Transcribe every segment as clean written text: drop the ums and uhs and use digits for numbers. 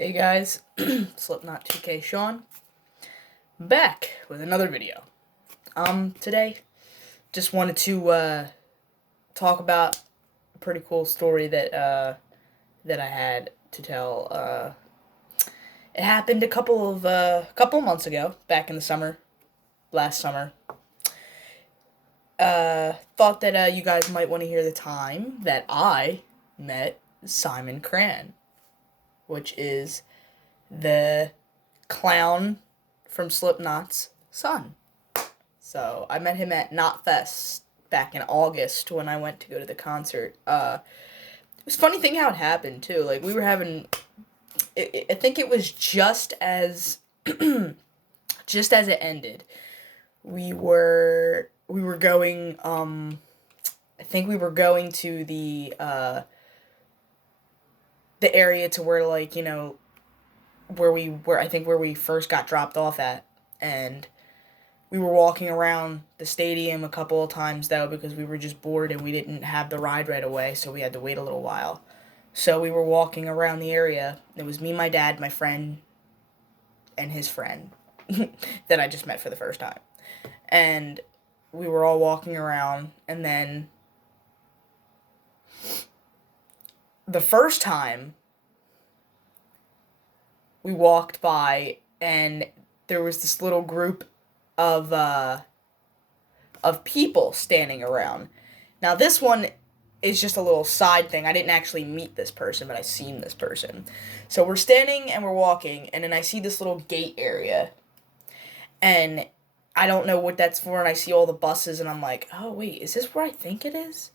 Hey guys, Slipknot 2K Sean, back with another video. Today, just wanted to, talk about a pretty cool story that I had to tell. It happened a couple months ago, back in the summer, last summer. Thought that, you guys might want to hear the time that I met Simon CRAHAN, which is the clown from Slipknot's son. So I met him at Knotfest back in August when I went to go to the concert. It was a funny thing how it happened too. Like we were having, I think it was just as just as it ended. We were going. I think we were going to the area to where, like, you know, where we first got dropped off at, and we were walking around the stadium a couple of times though because we were just bored and we didn't have the ride right away, so we had to wait a little while. So we were walking around the area. It was me, my dad, my friend, and his friend that I just met for the first time. And we were all walking around, and then the first time we walked by, and there was this little group of people standing around. Now this one is just a little side thing. I didn't actually meet this person, but I seen this person. So we're standing and we're walking, and then I see this little gate area, and I don't know what that's for, and I see all the buses, and I'm like, oh wait, is this where I think it is?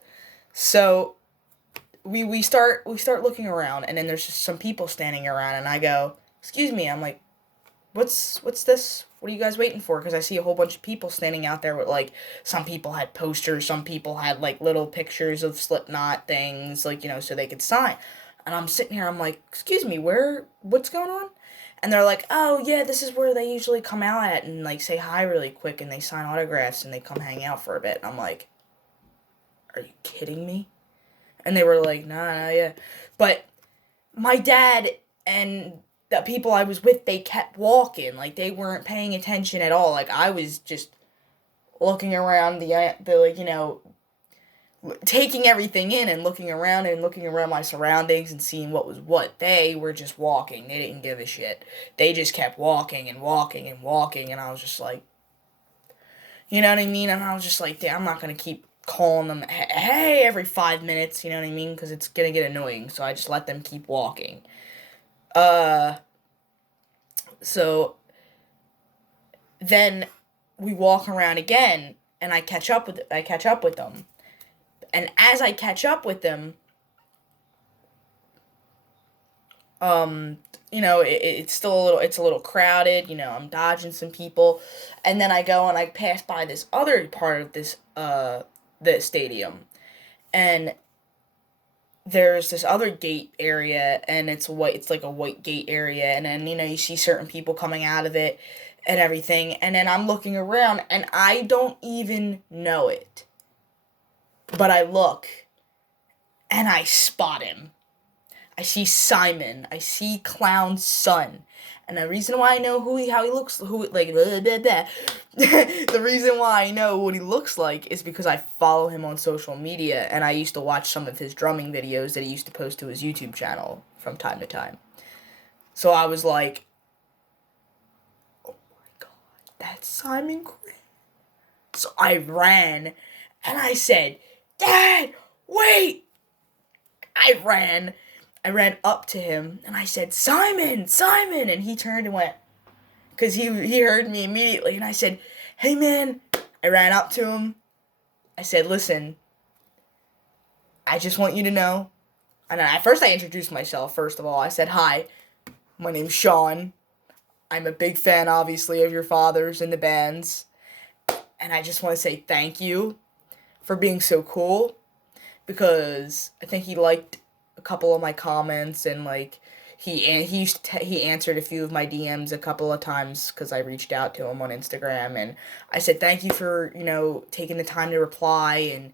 So we start looking around, and then there's just some people standing around, and I go, excuse me, I'm like, what's this? What are you guys waiting for? Because I see a whole bunch of people standing out there with, like, some people had posters, some people had, like, little pictures of Slipknot things, like, you know, so they could sign. And I'm sitting here, I'm like, excuse me, what's going on? And they're like, oh, yeah, this is where they usually come out at and, like, say hi really quick, and they sign autographs, and they come hang out for a bit. And I'm like, are you kidding me? And they were like, nah, yeah. But my dad and the people I was with, they kept walking. Like, they weren't paying attention at all. Like, I was just looking around the like, you know, taking everything in and looking around my surroundings and seeing what was what. They were just walking. They didn't give a shit. They just kept walking and walking and walking, and I was just like, you know what I mean? And I was just like, damn, I'm not going to keep calling them, hey, every 5 minutes, you know what I mean? Because it's going to get annoying, so I just let them keep walking. So then we walk around again, and I catch up with them. And as I catch up with them, you know, it's a little crowded, you know, I'm dodging some people, and then I go and I pass by this other part of this stadium, and there's this other gate area, and it's like a white gate area, and then, you know, you see certain people coming out of it and everything, and then I'm looking around, and I don't even know it, but I look, and I spot him. I see Simon. I see Clown's son. And the reason why I know how he looks, the reason why I know what he looks like is because I follow him on social media, and I used to watch some of his drumming videos that he used to post to his YouTube channel from time to time. So I was like, oh my god, that's Simon CRAHAN. So I ran, and I said, Dad, wait! I ran up to him, and I said, Simon, Simon, and he turned and went, because he heard me immediately, and I said, hey man, I ran up to him, I said, listen, I just want you to know, and at first I introduced myself, first of all, I said, hi, my name's Sean, I'm a big fan, obviously, of your father's and the band's, and I just want to say thank you for being so cool, because I think he liked a couple of my comments, and like he answered a few of my DMs a couple of times because I reached out to him on Instagram, and I said thank you for, you know, taking the time to reply, and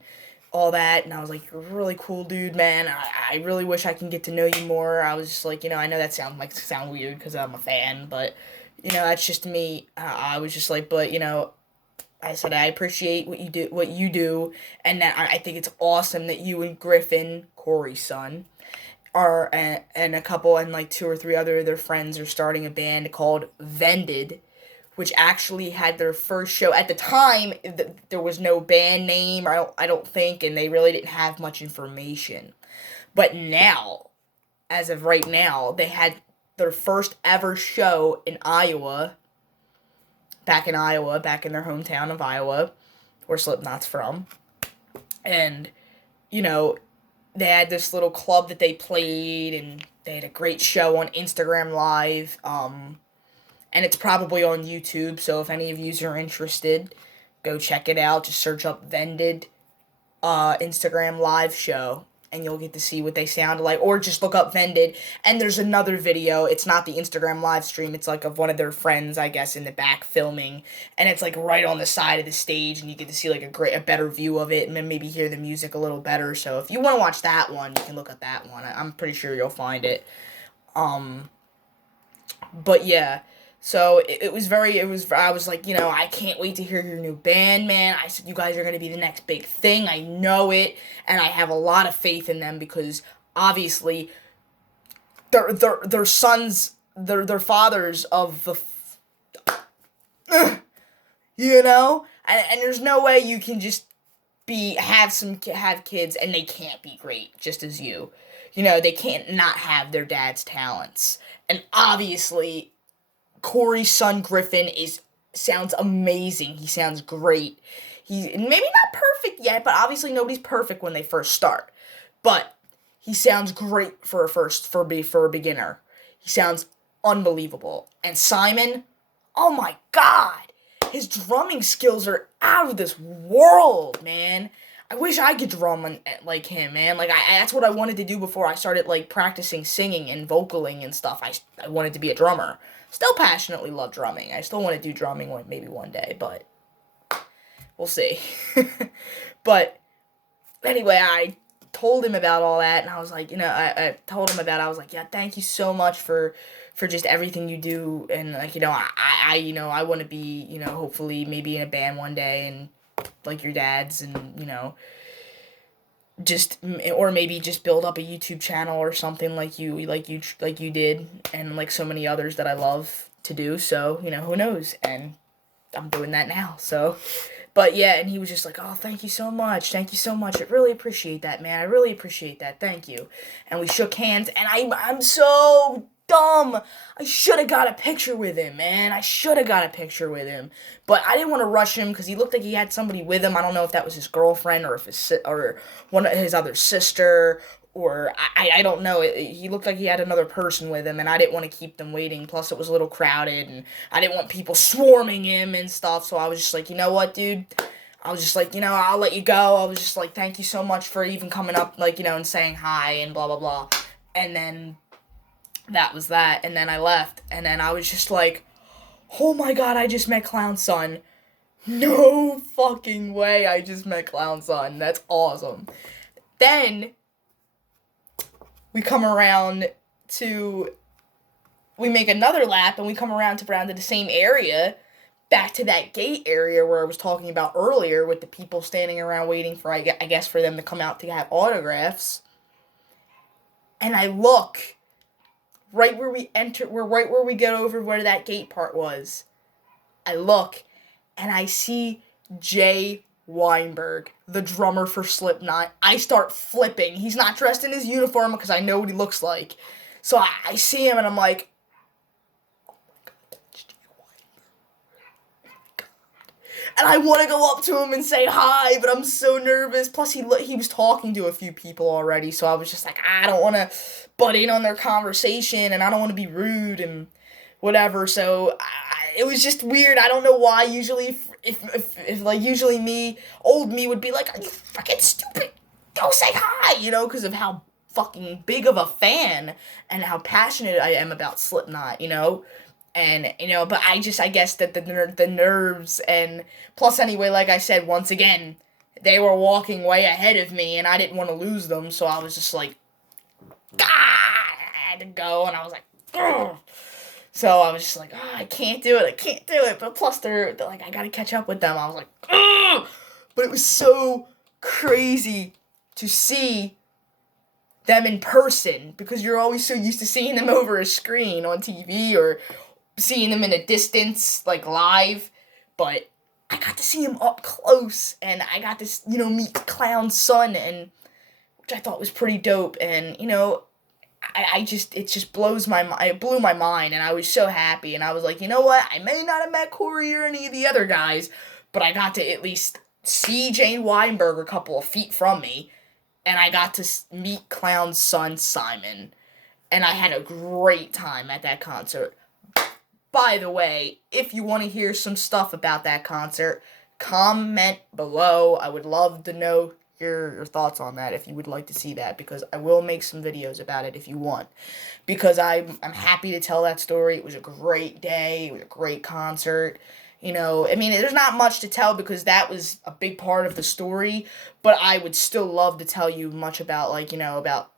all that, and I was like, you're a really cool dude, man. I really wish I can get to know you more. I was just like, I know that sound weird because I'm a fan, but that's just me. I was just like, but I said I appreciate what you do, and that I think it's awesome that you and Griffin, Corey's son, are and a couple and like two or three other of their friends are starting a band called Vended, which actually had their first show at the time. There was no band name, I don't think, and they really didn't have much information. But now, as of right now, they had their first ever show in Iowa, back in their hometown of Iowa, where Slipknot's from. And, you know, they had this little club that they played, and they had a great show on Instagram Live. And it's probably on YouTube, so if any of you are interested, go check it out. Just search up Vended Instagram Live show, and you'll get to see what they sound like. Or just look up Vended, and there's another video. It's not the Instagram live stream. It's like of one of their friends, I guess, in the back filming, and it's like right on the side of the stage, and you get to see like a better view of it, and then maybe hear the music a little better. So if you want to watch that one, you can look at that one. I'm pretty sure you'll find it. But yeah. So I was like, I can't wait to hear your new band, man. I said, you guys are going to be the next big thing. I know it. And I have a lot of faith in them because obviously their sons, their fathers of the, and there's no way you can just have kids and they can't be great just as you. They can't not have their dad's talents. And obviously, Corey's son Griffin sounds amazing. He sounds great. He's maybe not perfect yet, but obviously nobody's perfect when they first start. But he sounds great for a beginner. He sounds unbelievable. And Simon, oh my god, his drumming skills are out of this world, man. I wish I could drum like him, man. Like, that's what I wanted to do before I started, like, practicing singing and vocaling and stuff. I wanted to be a drummer. Still passionately love drumming. I still want to do drumming maybe one day, but we'll see. But anyway, I told him about all that, and I was like, I told him about it. I was like, yeah, thank you so much for just everything you do, and, like, I want to be, hopefully maybe in a band one day, and like your dad's, and or maybe just build up a YouTube channel or something like you did, and like so many others that I love to do. So who knows? And I'm doing that now. So, but yeah, and he was just like, oh, thank you so much, I really appreciate that, man. I really appreciate that. Thank you. And we shook hands, and I'm so dumb. I should have got a picture with him, man. But I didn't want to rush him because he looked like he had somebody with him. I don't know if that was his girlfriend or if or one of his other sister, or I don't know. He looked like he had another person with him, and I didn't want to keep them waiting. Plus, it was a little crowded, and I didn't want people swarming him and stuff. So I was just like, you know what, dude? I was just like, I'll let you go. I was just like, thank you so much for even coming up, like, and saying hi and blah, blah, blah. And then that was that, and then I left, and then I was just like, oh my god, I just met Clown Son. No fucking way I just met Clown Son. That's awesome. Then, we make another lap, and we come around to the same area, back to that gate area where I was talking about earlier, with the people standing around waiting for, I guess, for them to come out to have autographs. And I look right where we get over where that gate part was. I look, and I see Jay Weinberg, the drummer for Slipknot. I start flipping. He's not dressed in his uniform because I know what he looks like. So I see him, and I'm like, oh my god, that's Jay Weinberg. And I want to go up to him and say hi, but I'm so nervous. Plus, he was talking to a few people already, so I was just like, I don't want to butt in on their conversation, and I don't want to be rude and whatever. So it was just weird. I don't know why. Usually, if like usually old me would be like, are you fucking stupid? Go say hi, because of how fucking big of a fan and how passionate I am about Slipknot, And, but I guess that the nerves, and plus anyway, like I said, once again, they were walking way ahead of me, and I didn't want to lose them, so I was just like, I had to go, and I was like, ugh. So I was just like, I can't do it, but plus they're like, I gotta catch up with them. I was like, ugh. But it was so crazy to see them in person, because you're always so used to seeing them over a screen on TV or seeing them in a distance, like live, but I got to see him up close, and I got to, meet the clown's son, and which I thought was pretty dope, and, it just blows my mind. It blew my mind, and I was so happy, and I was like, you know what? I may not have met Corey or any of the other guys, but I got to at least see Jane Weinberg a couple of feet from me, and I got to meet Clown's son, Simon, and I had a great time at that concert. By the way, if you want to hear some stuff about that concert, comment below. I would love to know your thoughts on that if you would like to see that, because I will make some videos about it if you want. Because I'm happy to tell that story. It was a great day. It was a great concert. There's not much to tell because that was a big part of the story, but I would still love to tell you much about, about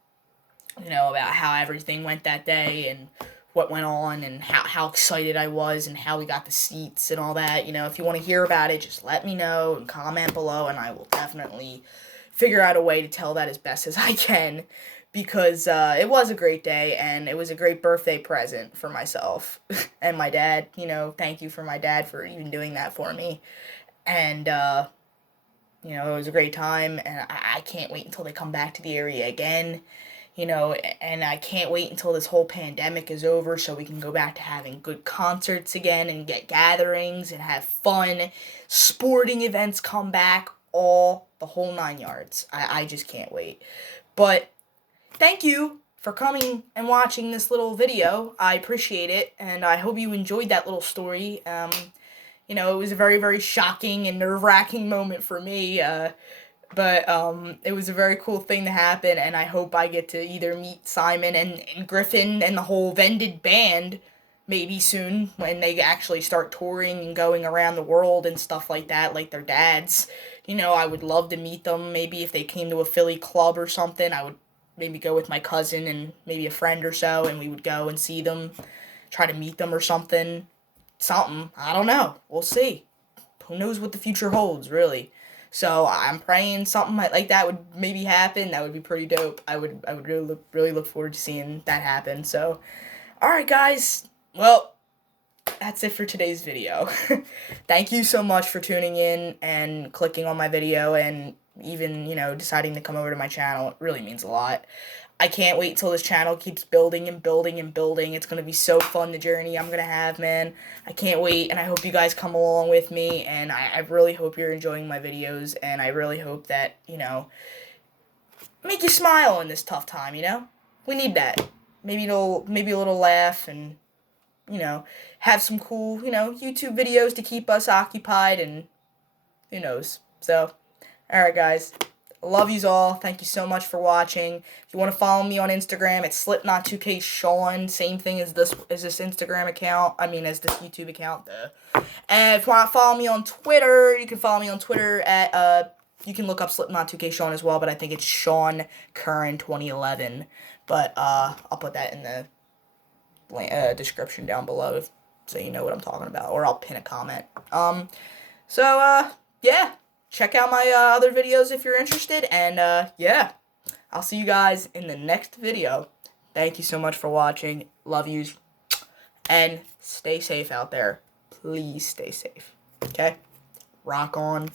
how everything went that day and what went on and how excited I was and how we got the seats and all that. If you want to hear about it, just let me know and comment below, and I will definitely figure out a way to tell that as best as I can, because it was a great day, and it was a great birthday present for myself and my dad. Thank you for my dad for even doing that for me. And, it was a great time, and I can't wait until they come back to the area again. And I can't wait until this whole pandemic is over so we can go back to having good concerts again and get gatherings and have fun. Sporting events come back, the whole 9 yards. I just can't wait. But thank you for coming and watching this little video. I appreciate it, and I hope you enjoyed that little story. It was a very, very shocking and nerve-wracking moment for me. But it was a very cool thing to happen, and I hope I get to either meet Simon and Griffin and the whole Vended band maybe soon when they actually start touring and going around the world and stuff like that, like their dads. I would love to meet them. Maybe if they came to a Philly club or something, I would maybe go with my cousin and maybe a friend or so, and we would go and see them, try to meet them or something. I don't know. We'll see. Who knows what the future holds, really. So I'm praying something like that would maybe happen. That would be pretty dope. I would really look forward to seeing that happen. So, alright guys, well, that's it for today's video. Thank you so much for tuning in and clicking on my video and even, deciding to come over to my channel. It really means a lot. I can't wait till this channel keeps building and building and building. It's going to be so fun, the journey I'm going to have, man. I can't wait, and I hope you guys come along with me, and I really hope you're enjoying my videos, and I really hope that, make you smile in this tough time, We need that. Maybe a little laugh and, have some cool, YouTube videos to keep us occupied, and who knows. So, alright, guys. Love yous all. Thank you so much for watching. If you want to follow me on Instagram, it's Slipknot2KSean. Same thing as this Instagram account. As this YouTube account. And if you want to follow me on Twitter, you can follow me on Twitter at you can look up Slipknot2KSean as well, but I think it's Sean Curran 2011. But I'll put that in the description down below so you know what I'm talking about, or I'll pin a comment. Yeah. Check out my other videos if you're interested, and yeah, I'll see you guys in the next video. Thank you so much for watching. Love yous, and stay safe out there. Please stay safe, okay? Rock on.